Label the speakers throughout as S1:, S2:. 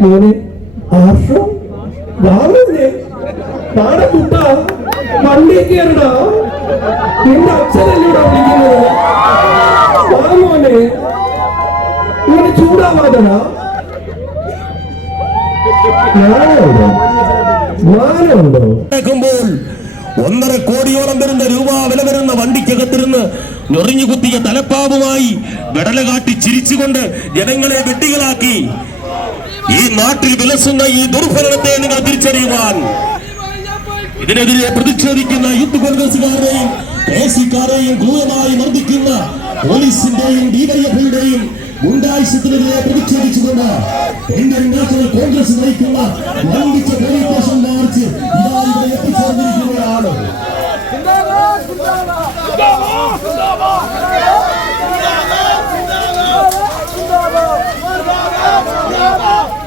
S1: മോനെ ആർഷം? വാമനെ താടെ കുട്ട വണ്ടി കയറടാ. നിന്റെ അച്ഛനല്ലൂടെ വിളിക്കുന്നത്? വാ മോനെ. ഇങ്ങനെ ചൂടാവാതടാ.
S2: ഒന്നര കോടിയോളം വരുന്ന രൂപ വില വരുന്ന വണ്ടിക്കകത്തിരുന്ന് ഞൊറിഞ്ഞു കുത്തിയ തലപ്പാവുമായി വിടല കാട്ടി ചിരിച്ചുകൊണ്ട് ജനങ്ങളെ വെട്ടികളാക്കി. ഈ നാട്ടിൽ വിലസുന്ന ഈ ദുർഭരണത്തെ നിങ്ങൾ തിരിച്ചറിയുവാൻ ഇതിനെതിരെ പ്രതിഷേധിക്കുന്ന യൂത്ത് കോൺഗ്രസുകാരെയും ദേശിക്കാരെയും ക്രൂരമായി മർദ്ദിക്കുന്ന പോലീസിന്റെയും ഡിവൈഎഫ്ഐയുടെയും ഗുണ്ടായുസത്തിനെതിരെ പ്രതിഷേധിച്ചുകൊണ്ട് ഇന്ത്യൻ നാഷണൽ കോൺഗ്രസ് നയിക്കുന്ന വമ്പിച്ച സ്റ്റേഷൻ മാർച്ച് ഇതാ ഇവിടെ എത്തിച്ചേർന്നിരിക്കുകയാണ്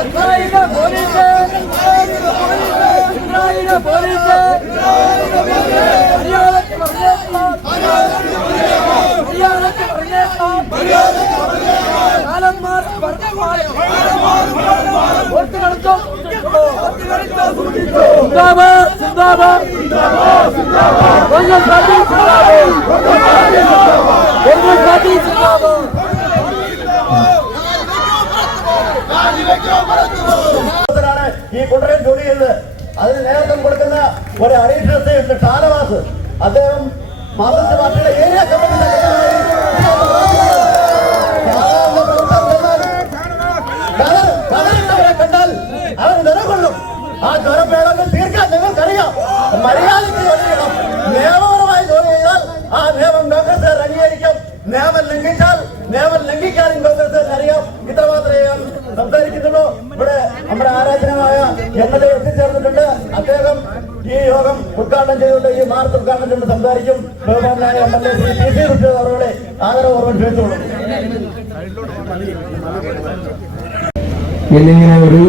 S3: One more party, one more
S4: party, one more party, one more party. ഈ കുട്ടരൻ ജോലി ചെയ്ത് അതിന് നേതൃത്വം കൊടുക്കുന്ന ഒരു അഡീഷണൽ ഷാനവാസ്. അദ്ദേഹം മാർക്സിസ്റ്റ് പാർട്ടിയുടെ ഏരിയ കമ്മിറ്റി കണ്ടാൽ അവർ നിലകൊള്ളും. ആ ജ്വരപ്പേടങ്ങൾ തീർക്കാൻ നിങ്ങൾക്കറിയാം. മര്യാദയ്ക്ക് ജോലി ചെയ്യണം. നിയമപരമായി ജോലി ആ നിയമം കോൺഗ്രസ് അംഗീകരിക്കും. നിയമം ലംഘിച്ചാൽ നിയമം ലംഘിക്കാനും കോൺഗ്രസ് അറിയാം. ഇത്രമാത്രമേ സംസാരിക്കുന്നുള്ളൂ. ഇവിടെ നമ്മുടെ ആരാധനമായ എം എൽ എ എത്തിച്ചേർന്നിട്ടുണ്ട്. അദ്ദേഹം ഈ യോഗം ഉദ്ഘാടനം ചെയ്തുകൊണ്ട് ഈ മാർച്ച് ഉദ്ഘാടനം ചെയ്തുകൊണ്ട് സംസാരിക്കും. ബഹുമാനായ M L A Shri P C Kutty അവരുടെ ആദരപൂർവം ക്ഷണിച്ചോളൂ
S1: എന്നിങ്ങനെ ഒരു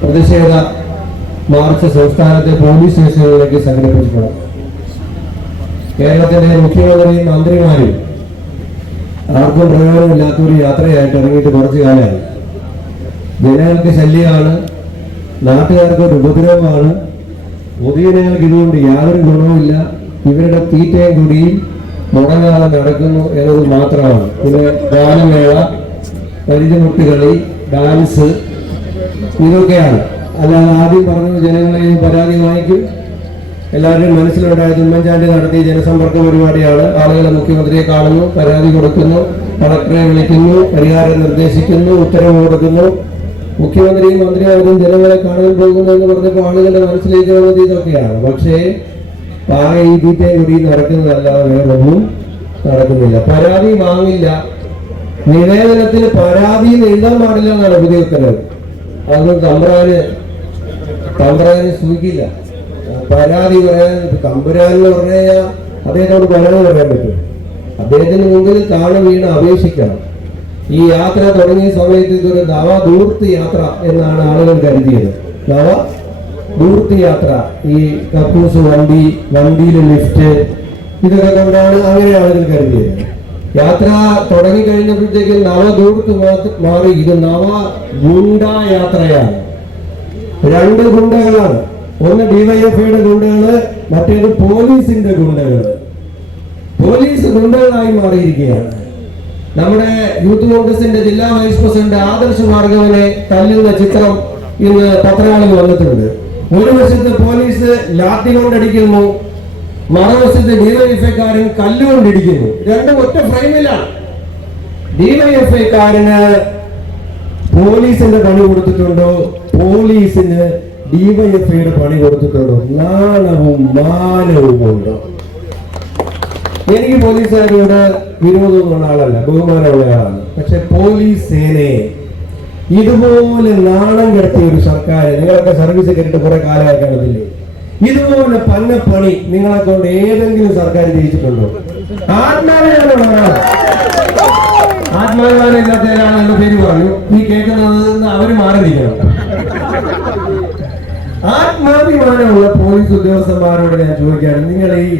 S1: പ്രതിഷേധ മാർച്ച് സംസ്ഥാനത്തെ പോലീസ് സ്റ്റേഷനുകളിലേക്ക് സംഘടിപ്പിച്ചിട്ടുണ്ട് കേരളത്തിലെ മുഖ്യമന്ത്രിയും മന്ത്രിമാരും ആർക്കും പ്രയോജനമില്ലാത്ത ഒരു യാത്രയായിട്ട് ഇറങ്ങിയിട്ട് കുറച്ചു കാലമായി. ജനങ്ങൾക്ക് ശല്യമാണ്. നാട്ടുകാർക്ക് ഒരു ഉപദ്രവമാണ്. പൊതുജനങ്ങൾക്ക് ഇതുകൊണ്ട് യാതൊരു ഗുണവുമില്ല ഇവരുടെ തീറ്റയും കുടിയും മുടങ്ങാതെ നടക്കുന്നു എന്നത് മാത്രമാണ്. പിന്നെ ഗാനമേള പരിചമുട്ടുകളി ഡാൻസ് ഇതൊക്കെയാണ്. അല്ലാതെ ആദ്യം പറഞ്ഞ ജനങ്ങളെ പരാതി വാങ്ങിക്കും. എല്ലാവരുടെയും മനസ്സിലുണ്ടായത് ഉമ്മൻചാണ്ടി നടത്തിയ ജനസമ്പർക്ക പരിപാടിയാണ്. ആളുകളെ മുഖ്യമന്ത്രിയെ കാണുന്നു പരാതി കൊടുക്കുന്നു കളക്ടറെ വിളിക്കുന്നു പരിഹാരം നിർദ്ദേശിക്കുന്നു ഉത്തരവ് കൊടുക്കുന്നു. മുഖ്യമന്ത്രിയും മന്ത്രിമാരും ജനങ്ങളെ കാണാൻ പോകുന്നു എന്ന് പറഞ്ഞപ്പോൾ ആളുകളുടെ മനസ്സിലേക്ക് വന്നത് ഇതൊക്കെയാണ്. പക്ഷേ പാക ഈ തീറ്റയും കൂടി നടക്കുന്നതല്ലാതെ വേറൊന്നും നടക്കുന്നില്ല. പരാതി വാങ്ങില്ല. നിവേദനത്തിൽ പരാതി എഴുതാൻ പാടില്ല എന്നാണ് പുതിയ ഉത്തരവ്. അതൊന്നും തമ്പ്രാന് തമ്പ്രാന് സൂചിക്കില്ല. പരാതി പറയാൻ തമ്പുരാൻ എന്ന് പറഞ്ഞു കഴിഞ്ഞാൽ അദ്ദേഹത്തോട് പരാതി പറയാൻ പറ്റും. അദ്ദേഹത്തിന് മുമ്പിൽ താഴെ വീണ് അപേക്ഷിക്കണം. ഈ യാത്ര തുടങ്ങിയ സമയത്ത് ഇതൊരു നവദൂർത്ത് യാത്ര എന്നാണ് ആളുകൾ കരുതിയത്. നവ ദൂർത്ത് യാത്ര. ഈ കക്കൂസ് വണ്ടി വണ്ടിയിൽ ലിഫ്റ്റ് ഇതൊക്കെ കൊണ്ടാണ് അങ്ങനെ ആളുകൾ കരുതിയത്. യാത്ര തുടങ്ങി കഴിഞ്ഞപ്പോഴത്തേക്ക് നവദൂർത്ത് മാറി. ഇത് നവ ഗുണ്ട യാത്രയാണ്. രണ്ട് ഗുണ്ടകളാണ്. ഒന്ന് ഡിവൈഎഫ്ഐയുടെ ഗുണ്ടകൾ മറ്റേത് പോലീസിന്റെ ഗുണ്ടകൾ. പോലീസ് ഗുണ്ടകളായി മാറിയിരിക്കുകയാണ്. നമ്മുടെ യൂത്ത് കോൺഗ്രസിന്റെ ജില്ലാ വൈസ് പ്രസിഡന്റ് ആദർശ് ഭാർഗവനെ തല്ലുന്ന ചിത്രം ഇന്ന് പത്രങ്ങളിൽ വന്നിട്ടുണ്ട്. ഒരു വശത്ത് പോലീസ് ലാത്തി കൊണ്ടടിക്കുന്നു മറുവശത്ത് ഡിവൈഎഫ്ഐക്കാരൻ കല്ലുകൊണ്ടിരിക്കുന്നു രണ്ടും ഒറ്റ ഫ്രെയിമിലാണ്. ഡിവൈഎഫ്ഐക്കാരന് പോലീസിന്റെ പണി കൊടുത്തിട്ടുണ്ടോ? പോലീസിന് ഡിവൈഎഫ്ഐയുടെ പണി കൊടുത്തിട്ടുണ്ടോ? നാണവും മാനവും ഉണ്ടോ എനിക്ക് പോലീസുകാരോട് വിരോധമൊന്നുള്ള ആളല്ല ബഹുമാനമുള്ള ആളാണ്. പക്ഷെ പോലീസ് സേനയെ ഇതുപോലെ നാണം കിടത്തിയ ഒരു സർക്കാർ നിങ്ങളൊക്കെ സർവീസ് കേട്ടിട്ട് കുറെ കാലമായി കാണത്തില്ലേ? ഇതുപോലെ പന്നപ്പണി നിങ്ങളെ കൊണ്ട് ഏതെങ്കിലും സർക്കാർ ജയിച്ചിട്ടുണ്ടോ ആത്മാവിനാണ് ഇല്ലാത്തവരാണ് ഒരാളെന്ന പേര് പറഞ്ഞു നീ കേൾക്കുന്നത് അവർ മാറി നിൽക്കണം. ആത്മാഭിമാനമുള്ള പോലീസ് ഉദ്യോഗസ്ഥന്മാരോട് ഞാൻ ചോദിക്കുകയാണ് നിങ്ങൾ ഈ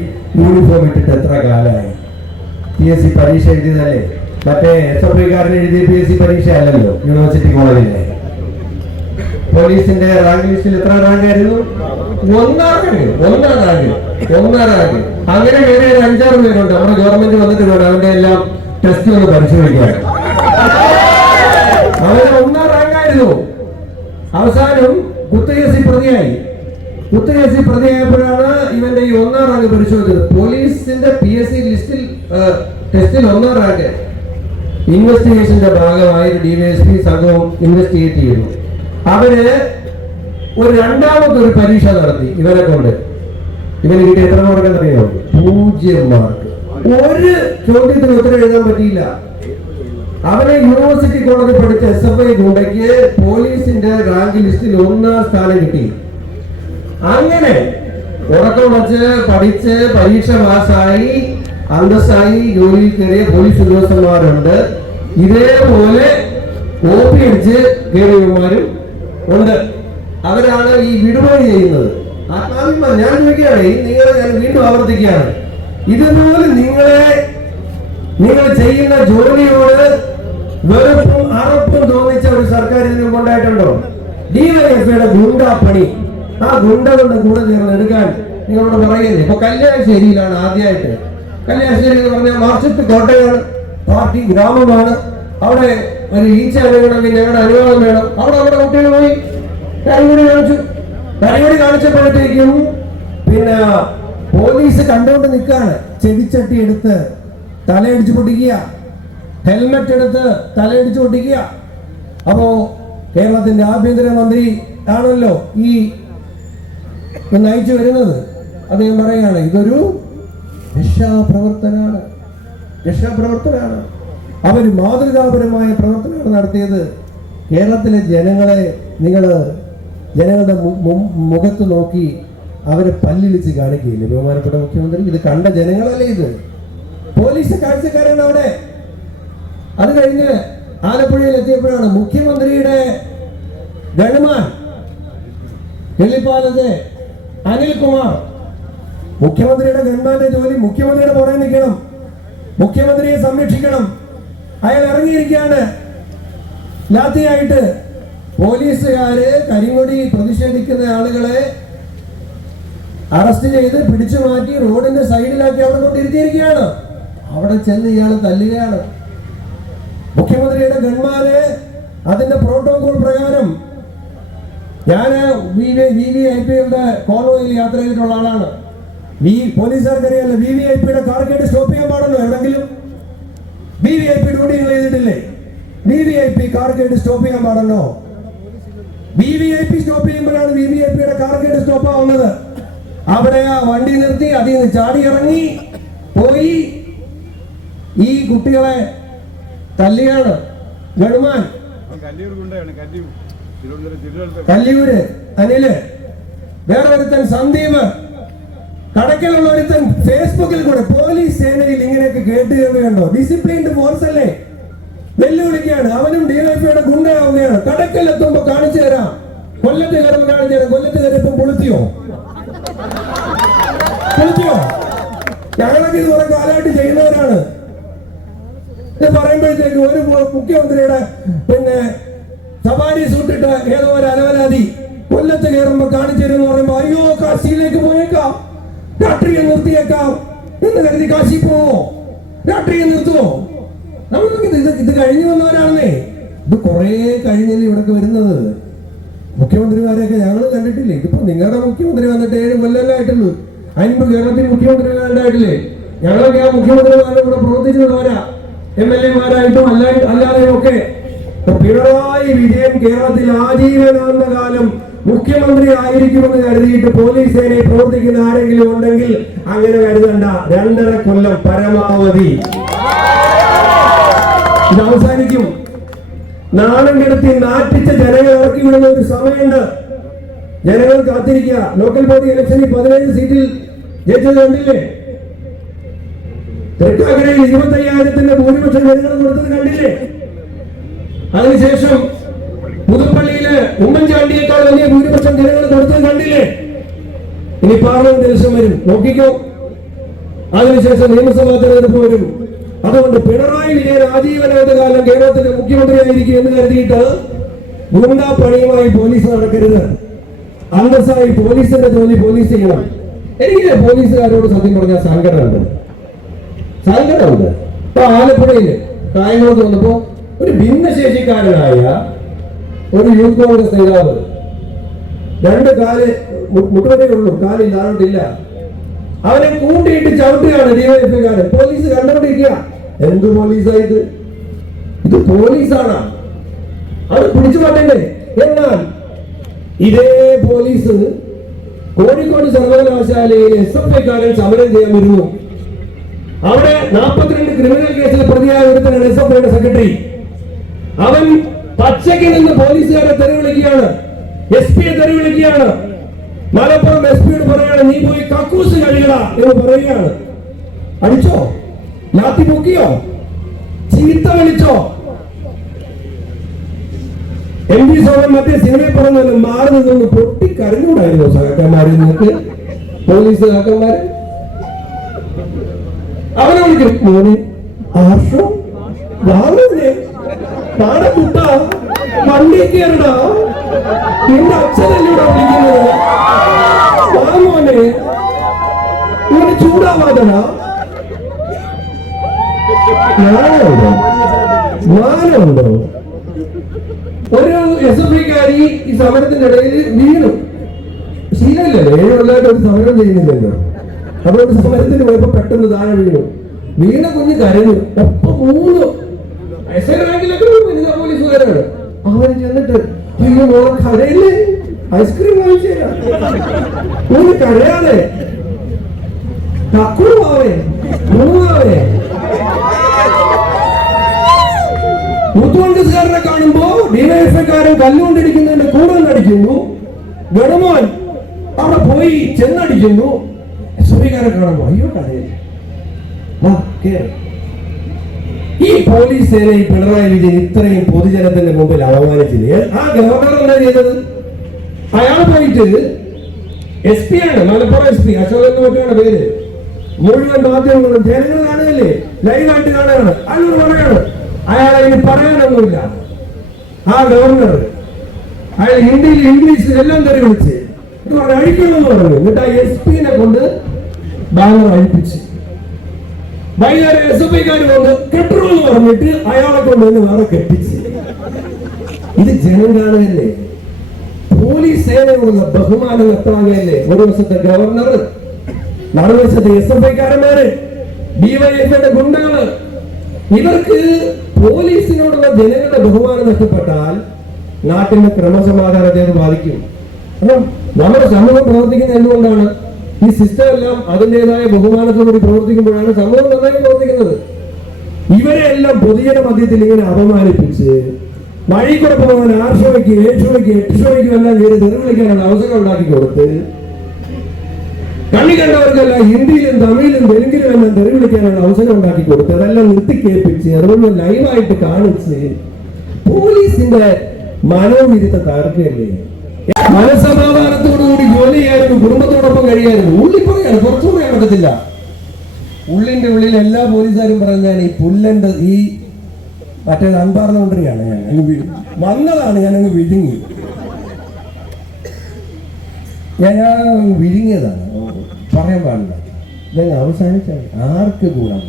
S1: യൂണിഫോം ഇട്ടിട്ട് എത്ര കാലമായി? പി എസ് സി പരീക്ഷ എഴുതിയതല്ലേ? മറ്റേ എസ് എഫ് ഐക്കാരൻ എഴുതിയ പി എസ് സി പരീക്ഷ അല്ലല്ലോ യൂണിവേഴ്സിറ്റി കോളേജിലെ പോലീസിന്റെ റാങ്ക് ലിസ്റ്റിൽ എത്ര റാങ്ക് ആയിരുന്നു? ഒന്നാം റാങ്ക് ഒന്നാം റാങ്ക് ഒന്നാം റാങ്ക് അങ്ങനെ വേറെ ഒരു അഞ്ചാറ് പേരുണ്ട്. നമ്മുടെ ഗവൺമെന്റ് വന്നിട്ട് വേണം അവന്റെ എല്ലാം ടെസ്റ്റ് ഒന്ന് പരിശോധിക്കാൻ അവന് ഒന്നാം റാങ്ക് ആയിരുന്നു. അവസാനം കുത്തകേസി പ്രതിയായി. കുത്തകേസി പ്രതിയായപ്പോഴാണ് ഇവന്റെ ഈ ഒന്നാം റാങ്ക് പരിശോധിച്ചത്. പോലീസിന്റെ പി എസ് സി ലിസ്റ്റിൽ ടെസ്റ്റിൽ ഒന്നാം റാങ്ക്. ഇൻവെസ്റ്റിഗേഷന്റെ ഭാഗമായി ഡിവൈഎസ്പി സംഘവും ഇൻവെസ്റ്റിഗേറ്റ് ചെയ്യുന്നു. അവർ ഒരു രണ്ടാമത്തെ ഒരു പരീക്ഷ നടത്തി ഇവരെ കൊണ്ട്. ഇവന് കിട്ടിയ എത്ര മാർക്ക് അറിയാമോ? പൂജ്യം മാർക്ക് ഒരു ചോദ്യത്തിന് ഉത്തരം എഴുതാൻ പറ്റിയില്ല. അവനെ യൂണിവേഴ്സിറ്റി കോളേജിൽ പഠിച്ച എസ് എഫ് ഐ ഗുണ്ടയ്ക്ക് പോലീസിന്റെ റാങ്ക് ലിസ്റ്റിൽ ഒന്നാം സ്ഥാനം കിട്ടി. അങ്ങനെ ഉറക്കമുളച്ച് പഠിച്ച് പരീക്ഷ പാസ്സായി അന്തസ്സായി ജോലിയിൽ കയറിയ പോലീസ് ഉദ്യോഗസ്ഥന്മാരുണ്ട്. ഇതേപോലെ കോപ്പി അടിച്ച് കയറിയവന്മാരും ഉണ്ട്. അവരാണ് ഈ വിടുപണി ചെയ്യുന്നത്. ആത്മാഭിമാനം ഞാൻ ചോദിക്കുകയാണ് നിങ്ങളെ ഞാൻ വീണ്ടും ആവർത്തിക്കുകയാണ്. ഇതുപോലെ നിങ്ങളെ നിങ്ങൾ ചെയ്യുന്ന ജോലിയോട് വെറുപ്പും അറപ്പും തോന്നിച്ച ഒരു സർക്കാർ ഇതിനു കൊണ്ടായിട്ടുണ്ടോ ഡിവൈഎഫ്ഐയുടെ ഗുണ്ടാപ്പണി. ആ ഗുണ്ടകളുടെ കൂടെ ചേർന്ന് എടുക്കാൻ നിങ്ങളോട് പറയുന്നത് ഇപ്പൊ കല്യാണശ്ശേരിയിലാണ് ആദ്യമായിട്ട് കല്യാണശ്ശേരി എന്ന് പറഞ്ഞാൽ മാർച്ചിട്ട് കോട്ടയാണ് പാർട്ടി ഗ്രാമമാണ്. അവിടെ ഒരു ഈച്ച അനങ്ങണമെങ്കിൽ ഞങ്ങളുടെ അനുവാദം വേണം. അവിടെ അവിടെ കുട്ടികൾ പോയി കരിമുടി കാണിച്ചു. കരിമുടി കാണിച്ചപ്പോഴത്തേക്കും പിന്നെ പോലീസ് കണ്ടുകൊണ്ട് നിൽക്കാണ്. ചെവിച്ചട്ടി എടുത്ത് തലയടിച്ചു പൊട്ടിക്കുക. ഹെൽമെറ്റ് എടുത്ത് തലയിടിച്ച് ഒട്ടിക്കുക. അപ്പോ കേരളത്തിന്റെ ആഭ്യന്തരമന്ത്രി ആണല്ലോ ഈ നയിച്ചു വരുന്നത്. അദ്ദേഹം പറയുകയാണ് ഇതൊരു രക്ഷാപ്രവർത്തനാണ്. രക്ഷാപ്രവർത്തനാണ്. അവർ മാതൃകാപരമായ പ്രവർത്തനമാണ് നടത്തിയത്. കേരളത്തിലെ ജനങ്ങളെ നിങ്ങൾ ജനങ്ങളുടെ മുഖത്ത് നോക്കി അവരെ പല്ലിളിച്ച് കാണിക്കുകയില്ലേ. ബഹുമാനപ്പെട്ട മുഖ്യമന്ത്രി ഇത് കണ്ട ജനങ്ങളല്ലേ ഇത്? പോലീസ് കാഴ്ചക്കാരാണ് അവിടെ. അത് കഴിഞ്ഞ് ആലപ്പുഴയിൽ എത്തിയപ്പോഴാണ് മുഖ്യമന്ത്രിയുടെ ഗണമാൻ വെള്ളിപ്പാലത്തെ അനിൽകുമാർ മുഖ്യമന്ത്രിയുടെ ഗൺമാന്റെ ജോലി മുഖ്യമന്ത്രിയുടെ പുറകെ നിൽക്കണം. മുഖ്യമന്ത്രിയെ സംരക്ഷിക്കണം. അയാൾ ഇറങ്ങിയിരിക്കുകയാണ്. ലാത്തിയായിട്ട് പോലീസുകാര് കരിങ്കൊടി പ്രതിഷേധിക്കുന്ന ആളുകളെ അറസ്റ്റ് ചെയ്ത് പിടിച്ചു മാറ്റി റോഡിന്റെ സൈഡിലാക്കി അവിടെ കൊണ്ടിരുത്തിയിരിക്കുകയാണ്. അവിടെ ചെന്ന് ഇയാൾ തല്ലുകയാണ്. മുഖ്യമന്ത്രിയുടെ ഗൺമാന് അതിന്റെ പ്രോട്ടോകോൾ പ്രകാരം ഞാൻ വി വി ഐ പിയുടെ കോൺവോയിൽ യാത്ര ചെയ്തിട്ടുള്ള ആളാണ്. വി പോലീസുകാർക്കറിയാലോ വി വി ഐ പിയുടെ കാർ കേട്ട് സ്റ്റോപ്പ് ചെയ്യാൻ പാടുള്ളൂ എവിടെങ്കിലും? V V I P duty നിങ്ങൾ ചെയ്തിട്ടില്ലേ? V V I P car കേട്ട് സ്റ്റോപ്പ് ചെയ്യാൻ പാടുണ്ടോ? V V I P stop ചെയ്യുമ്പോഴാണ് വി വി ഐ പിയുടെ കാർ കേട്ട് സ്റ്റോപ്പ് ആവുന്നത്. അവിടെ ആ വണ്ടി നിർത്തി അതിൽ നിന്ന് ചാടി ഇറങ്ങി പോയി. ഈ കുട്ടികളെ തല്ലിയാണ് ഗണുമാൻ കല്ലിയൂര് അനിൽ വേറെ ഒരുത്തൻ സന്ദീപ്. കടക്കലുള്ള ഒരുത്തൻ ഫേസ്ബുക്കിൽ കൂടെ പോലീസ് സേനയിൽ ഇങ്ങനെയൊക്കെ കേട്ട് കേൾക്കുകയുണ്ടോ ഡിസിപ്ലിൻഡ് ഫോഴ്സ് അല്ലേ? വെല്ലുവിളിക്കുകയാണ്. അവനും ഡിവൈഫിയുടെ ഗുണ്ടയാവുകയാണ്. കടക്കലെത്തുമ്പോ കാണിച്ചു തരാം. കൊല്ലത്ത് കയറുമ്പോ കാണിച്ചു തരാം. കൊല്ലത്ത് കയറിയപ്പോ പൊളിത്തിയോ? ഞങ്ങളൊക്കെ കാലമായിട്ട് ചെയ്യുന്നവരാണ്. ഇത് പറയുമ്പോഴത്തേക്ക് ഒരു മുഖ്യമന്ത്രിയുടെ പിന്നെ സവാരി സൂട്ടിട്ട് ഏതോ ഒരു അലവലാതി കൊല്ലത്ത് കയറുമ്പോ കാണിച്ചു തരുമെന്ന് പറയുമ്പോ അയ്യോ കാശിയിലേക്ക് പോയേക്കാം. രാഷ്ട്രീയം നിർത്തിയേക്കാം. എന്ന് കരുതി കാശി പോവോ? രാഷ്ട്രീയം നിർത്തുവോ? നമുക്ക് ഇത് ഇത് കഴിഞ്ഞു വന്നവരാണെന്നേ. ഇത് കുറേ കഴിഞ്ഞല്ലേ ഇവിടൊക്കെ വരുന്നത്. മുഖ്യമന്ത്രിമാരെയൊക്കെ ഞങ്ങൾ കണ്ടിട്ടില്ലേ? ഇതിപ്പോ നിങ്ങളുടെ മുഖ്യമന്ത്രി വന്നിട്ട് ഏഴ് കൊല്ലല്ലായിട്ടുള്ളൂ ആയിട്ടുള്ളൂ. കേരളത്തിൽ കേരളത്തിൽ മുഖ്യമന്ത്രിമാരുണ്ടായിട്ടില്ലേ? ഞങ്ങളൊക്കെ ആ മുഖ്യമന്ത്രിമാരുടെ കൂടെ പ്രവർത്തിച്ചിട്ടുള്ളവരാ എം എൽ എമാരായിട്ടും അല്ല അല്ലാതെയും ഒക്കെ പിണറായി വിജയൻ കേരളത്തിൽ ആജീവനാന്ത കാലം മുഖ്യമന്ത്രി ആയിരിക്കുമെന്ന് കരുതിയിട്ട് പോലീസ് സേനയിൽ പ്രവർത്തിക്കുന്ന ആരെങ്കിലും ഉണ്ടെങ്കിൽ അങ്ങനെ കരുതണ്ട. രണ്ടര കൊല്ലം പരമാവധി. ഇത് അവസാനിക്കും. നാണം കിടത്തി നാട്ടിച്ച ജനങ്ങൾ ഇറക്കി വിടുന്ന ഒരു സമയമുണ്ട്. ജനങ്ങൾ കാത്തിരിക്കുക. ലോക്കൽ ബോഡി ഇലക്ഷനിൽ പതിനേഴ് സീറ്റിൽ ജയിച്ചത് കണ്ടില്ലേ? തൃക്കാക്കരയിൽ ഇരുപത്തി അയ്യായിരത്തിന്റെ ഭൂരിപക്ഷം ജനങ്ങൾ കൊടുത്തത് കണ്ടില്ലേ? അതിനുശേഷം പുതുപ്പള്ളിയിൽ ഉമ്മൻചാണ്ടിയേക്കാൾ വലിയ ഭൂരിപക്ഷം ജനങ്ങൾ കൊടുത്തത് കണ്ടില്ലേ? ഇനി പാർലമെന്റ് ദിവസം വരും. നോക്കിക്കോ. അതിനുശേഷം നിയമസഭാ തെരഞ്ഞെടുപ്പ് വരും. അതുകൊണ്ട് പിണറായി വിജയൻ ആജീവനാന്ത കാലം കേരളത്തിന്റെ മുഖ്യമന്ത്രിയായിരിക്കും എന്ന് കരുതിയിട്ട് ഗുണ്ടാ പണിയുമായി പോലീസ് നടക്കരുത്. അന്തസ്സായി പോലീസിന്റെ ജോലി പോലീസ് ചെയ്യണം. എനിക്ക് പോലീസുകാരോട് സത്യം പറഞ്ഞ സങ്കടമുണ്ട്. സങ്കടമുണ്ട് ഇപ്പൊ ആലപ്പുഴയിൽ കായംകുളത്ത് വന്നപ്പോ ഒരു ഭിന്നശേഷിക്കാരനായ ഒരു യൂത്ത് കോൺഗ്രസ് നേതാവ്. രണ്ട് കാൽ മു- മുട്ടുവരേ ഉള്ളൂ കാലില്ല ആരോട്ടില്ല അവനെ കൂട്ടിയിട്ട് ചവിട്ടുകയാണ് ഡിവൈഎഫ്ഐക്കാരൻ പോലീസ് കണ്ടുകൊണ്ടിരിക്കുക. എന്ത് പോലീസായത് ഇത്? പോലീസാണ്. അവർ പിടിച്ചു മാറ്റണ്ടേ? എന്നാൽ ഇതേ പോലീസ് കോഴിക്കോട് സർവകലാശാലയിൽ എസ് എഫ് ഐക്കാരൻ സമരം ചെയ്യാൻ വരുന്നു. അവിടെ നാൽപ്പത്തിരണ്ട് ക്രിമിനൽ കേസിൽ പ്രതിയായ ഒരുത്തനാണ് എസ് എഫ് ഐയുടെ സെക്രട്ടറി അവൻ പച്ചയ്ക്ക് നിന്ന് പോലീസുകാരെ തെരുവിളിക്കുകയാണ്. എസ് പിയെ തെരുവിളിക്കുകയാണ്. മലപ്പുറം എസ് പിയോട് പറയാണ് നീ പോയി കക്കൂസ് കഴുകട എന്ന് പറയുകയാണ്. അടിച്ചോ? ലാത്തി പൊക്കിയോ? ചീത്ത വിളിച്ചോ? എം പി സോമൻ മറ്റേ സിനിമയിൽ പറഞ്ഞല്ലോ മാറി നിന്നൊന്ന് പൊട്ടി സഹാക്കന്മാര് നിങ്ങൾക്ക് പോലീസ് സഹാക്കന്മാര് അവനെ വിളിക്കും മോനെ ആർഷോ? വാങ്ങുന്നേ നാളെ കുട്ട വണ്ടി കയറടാ. നിന്റെ അച്ഛനല്ലൂടെ വിളിക്കുന്നത് വാ മോനെ. ഇങ്ങനെ ചൂടാവാതടാ. ഞാനുണ്ടോ? ഞാനുണ്ടോ? ഒരു എസ് എഫ് ഐക്കാരി ഈ സമരത്തിന്റെ ഇടയിൽ വീണു. ശീലമില്ലല്ലോ. ഏഴ് കൊല്ലമായിട്ട് ഒരു സമരം ചെയ്യുന്നില്ലല്ലോ. അതുകൊണ്ട് സമരത്തിന് പോയപ്പോ പെട്ടെന്ന് താഴെ വീണു. വീണ കുഞ്ഞ് കരഞ്ഞു. ഒപ്പം മൂന്ന് റാങ്കിലൊക്കെ വനിതാ പോലീസുകാരാണ്. അവർ ചെന്നിട്ട് അയ്യോ മോളെ കരയില്ലേ? ഐസ്ക്രീം വാങ്ങിച്ചേരാ മൂന്ന് കരയാതെ കക്കുവാവേ മൂന്നാവേ യൂത്ത് കോൺഗ്രസ്സുകാരനെ കാണുമ്പോ ഡിവൈഎഫ്ഐക്കാരൻ കല്ലുകൊണ്ടിരിക്കുന്നതിന്റെ കൂടുതൽ അടിക്കുന്നു. ഗണമോൻ അവിടെ പോയി ചെന്നടിക്കുന്നു. എസ് കാണുമ്പോൾ അയ്യോ. ഈ പോലീസ് സേന ഈ പിണറായി വിജയൻ ഇത്രയും പൊതുജനത്തിന്റെ മുമ്പിൽ അപമാനിച്ചില്ലേ? ആ ഗവർണർ എന്താ ചെയ്തത്? അയാൾ പോയിട്ട് എസ് പി ആണ് മലപ്പുറം എസ് പി അശോകൻ മറ്റാണ് പേര്. മുഴുവൻ മാധ്യമങ്ങളും ജനങ്ങൾ കാണുകയല്ലേ? ലൈവായിട്ട് കാണുകയാണ്. അയാൾ പറയാണ്. അയാൾ അതിന് പറയാനൊന്നുമില്ല. ആ ഗവർണർ അയാൾ ഹിന്ദിയിൽ ഇംഗ്ലീഷിൽ എല്ലാം തെറി വിളിച്ച് പറഞ്ഞ് അഴിക്കണമെന്ന് പറഞ്ഞു. എന്നിട്ട് ആ എസ് പിനെ കൊണ്ട് ബാനർ അഴിപ്പിച്ച് വൈകുന്നേരം എസ് എഫ് ഐക്കാർ വന്ന് കെട്ടണമെന്ന് പറഞ്ഞിട്ട് അയാളെ കൊണ്ടുവന്ന് വേറെ കെട്ടിച്ച്. ഇത് ജനം കാണുകയല്ലേ പോലീസ് സേനയുള്ള ബഹുമാനം എത്താകയല്ലേ ഒരു വശത്തെ ഗവർണർ മറുവശത്തെ എസ് എഫ് ഐക്കാരന്മാര് ഡിവൈഎഫിന്റെ ഗുണ്ടകൾ. ഇവർക്ക് പോലീസിനോടുള്ള ജനങ്ങളുടെ ബഹുമാനം നഷ്ടപ്പെട്ടാൽ നാട്ടിന്റെ ക്രമസമാധാനത്തെ ബാധിക്കും. അപ്പം നമ്മുടെ സമൂഹം പ്രവർത്തിക്കുന്നത് എന്തുകൊണ്ടാണ്? ഈ സിസ്റ്റം എല്ലാം അതിന്റെതായ ബഹുമാനത്തോടുകൂടി പ്രവർത്തിക്കുമ്പോഴാണ് സമൂഹം നന്നായി പ്രവർത്തിക്കുന്നത്. ഇവരെ എല്ലാം പൊതുജന മധ്യത്തിൽ ഇങ്ങനെ അപമാനിപ്പിച്ച് വഴി കൂടെ പോകുന്ന ആറ് ഷോയ്ക്ക് എല്ലാം കയറി തെരുവിളിക്കാനുള്ള അവസരം ഉണ്ടാക്കി കൊടുത്ത് കണ്ണി കണ്ടവർക്കെല്ലാം ഹിന്ദിയിലും തമിഴിലും തെലുങ്കിലും എല്ലാം തെരുവിളിക്കാനുള്ള അവസരം ഉണ്ടാക്കി കൊടുത്ത് അതെല്ലാം നിർത്തിക്കേൽപ്പിച്ച് അതുകൊണ്ട് ലൈവായിട്ട് കാണിച്ച് പോലീസിന്റെ മനോവിരുദ്ധ തകർക്കുകയല്ലേ? മനസമാധാനത്തോടുകൂടി ജോലി ചെയ്യാനും കുടുംബത്തോടൊപ്പം കഴിയാനും ഉള്ളി പറയാണ് പുറത്തു പറയാൻ പറ്റത്തില്ല ഉള്ളിന്റെ ഉള്ളിൽ എല്ലാ പോലീസുകാരും പറയുന്നതാണ് ഈ പുല്ലന്റെ ഈ മറ്റേ അൻപാർന്നുകൊണ്ടിരിക്കുകയാണ് ഞാൻ. അങ്ങ് വന്നതാണ് ഞാൻ അങ്ങ് വിഴുങ്ങി. ഞാൻ ഞാൻ വിഴുങ്ങിയതാണ്. പറയാൻ പാടില്ല. ഇതങ്ങ് അവസാനിച്ചാൽ ആർക്ക് ഗുണം?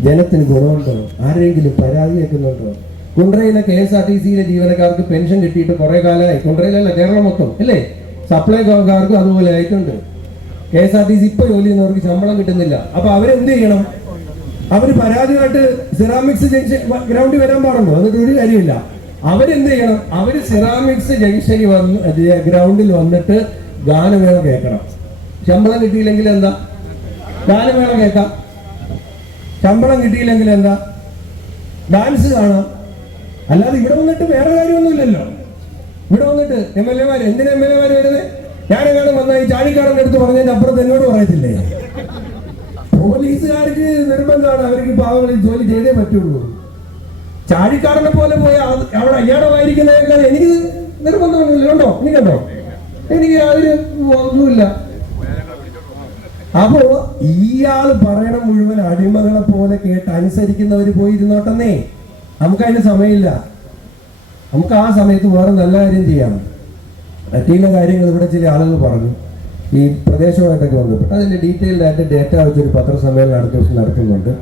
S1: ജനത്തിന് ഗുണമുണ്ടോ? ആരെങ്കിലും പരാതി കേൾക്കുന്നുണ്ടോ കുണ്ട്രയിലെ കെ എസ് ആർ ടി സിയിലെ ജീവനക്കാർക്ക് പെൻഷൻ കിട്ടിയിട്ട് കുറെ കാലമായി. കുണ്ട്രയിലല്ല കേരളം മൊത്തം അല്ലേ? സപ്ലൈ സപ്ലൈകോക്കാർക്കും അതുപോലെ ആയിട്ടുണ്ട്. K S R T C ഇപ്പൊ ജോലി ചെയ്യുന്നവർക്ക് ശമ്പളം കിട്ടുന്നില്ല. അപ്പൊ അവരെന്ത് ചെയ്യണം? അവർ പരാതിയായിട്ട് സിറാമിക്സ് ജംഗ്ഷൻ ഗ്രൗണ്ടിൽ വരാൻ പാടുള്ളൂ അതൊരു ഒരു കാര്യമില്ല. അവരെന്ത് ചെയ്യണം? അവർ സിറാമിക്സ് ജംഗ്ഷനിൽ വന്ന് ഗ്രൗണ്ടിൽ വന്നിട്ട് ഗാനമേള കേൾക്കണം. ശമ്പളം കിട്ടിയില്ലെങ്കിൽ എന്താ? ഗാനമേള കേൾക്കാം. ശമ്പളം കിട്ടിയില്ലെങ്കിൽ എന്താ? ഡാൻസ് കാണാം. അല്ലാതെ ഇവിടെ വന്നിട്ട് വേറെ കാര്യമൊന്നുമില്ലല്ലോ. ഇവിടെ വന്നിട്ട് എം എൽ എമാർ എന്തിനാ എം എൽ എമാർ വരുന്നത് ഞാനെങ്ങാനും വന്ന ഈ ചാഴിക്കാടന്റെ അടുത്ത് പറഞ്ഞതിന്റെ അപ്പുറത്ത് എന്നോട് പറയത്തില്ലേ? പോലീസുകാർക്ക് നിർബന്ധമാണ് അവർക്ക് പാവങ്ങളിൽ ജോലി ചെയ്തേ പറ്റുള്ളൂ. ചാഴിക്കാടനെ പോലെ പോയി അവിടെ അയ്യാടമായിരിക്കുന്നതിനേക്കാൾ എനിക്ക് നിർബന്ധമൊന്നുമില്ല. ഉണ്ടോ? എനിക്കുണ്ടോ? എനിക്ക് യാതൊരു ഒന്നുമില്ല. അപ്പോ ഇയാൾ പറയണ മുഴുവൻ അടിമകളെ പോലെ കേട്ട് അനുസരിക്കുന്നവര് പോയി ഇരുന്നോട്ടെന്നേ നമുക്കതിന് സമയമില്ല. നമുക്ക് ആ സമയത്ത് വേറെ നല്ല കാര്യം ചെയ്യാം. പറ്റിയുള്ള കാര്യങ്ങൾ ഇവിടെ ചില ആളുകൾ പറഞ്ഞു. ഈ പ്രദേശവുമായിട്ടൊക്കെ ബന്ധപ്പെട്ട്. അതിന്റെ ഡീറ്റെയിൽഡ് ആയിട്ട് ഡേറ്റ വെച്ചൊരു പത്രസമ്മേളനം അടുത്ത ദിവസം നടക്കുന്നുണ്ട്.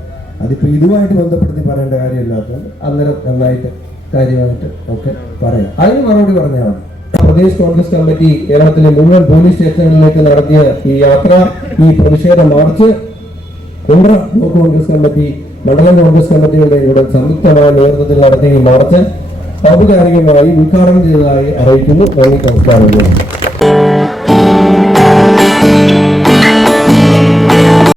S1: അതിപ്പോൾ ഇതുമായിട്ട് ബന്ധപ്പെടുത്തി പറയേണ്ട കാര്യമില്ലാത്തതുകൊണ്ട് അന്നേരം നന്നായിട്ട് കാര്യമായിട്ട് ഒക്കെ പറയാം. അതിന് മറുപടി പറഞ്ഞതാണ് പ്രദേശ് കോൺഗ്രസ് കമ്മിറ്റി കേരളത്തിലെ മുഴുവൻ പോലീസ് സ്റ്റേഷനുകളിലേക്ക് നടത്തിയ ഈ യാത്ര ഈ പ്രതിഷേധ മാർച്ച് കോൺഗ്രസ് കമ്മിറ്റി മണ്ഡലം കോൺഗ്രസ് കമ്മിറ്റികളുടെ ഇവിടെ സംയുക്തമായ നേതൃത്വത്തിൽ നടത്തിയ മാർച്ച് ഔപചാരികമായി ഉദ്ഘാടനം ചെയ്തതായി അറിയിക്കുന്നു. നന്ദി നമസ്കാരം.